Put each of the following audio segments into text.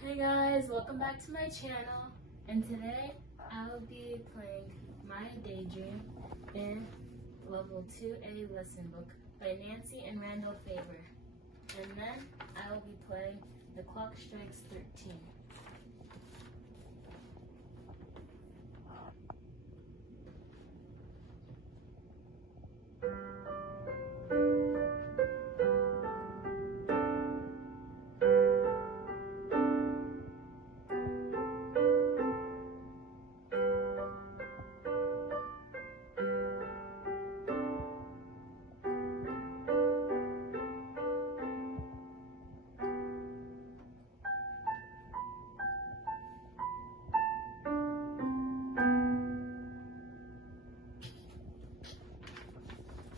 Hey guys, welcome back to my channel, and today I will be playing my Daydream in Level 2A Lesson Book by Nancy and Randall Faber. And then I will be playing The Clock Strikes 13.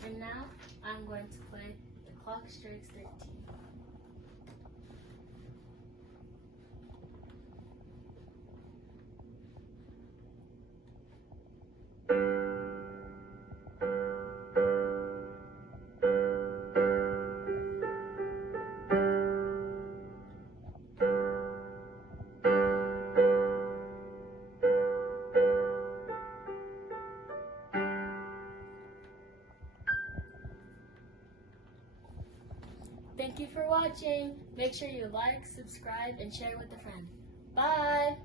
And now I'm going to play The Clock Strikes 13. Thank you for watching. Make sure you like, subscribe, and share with a friend. Bye!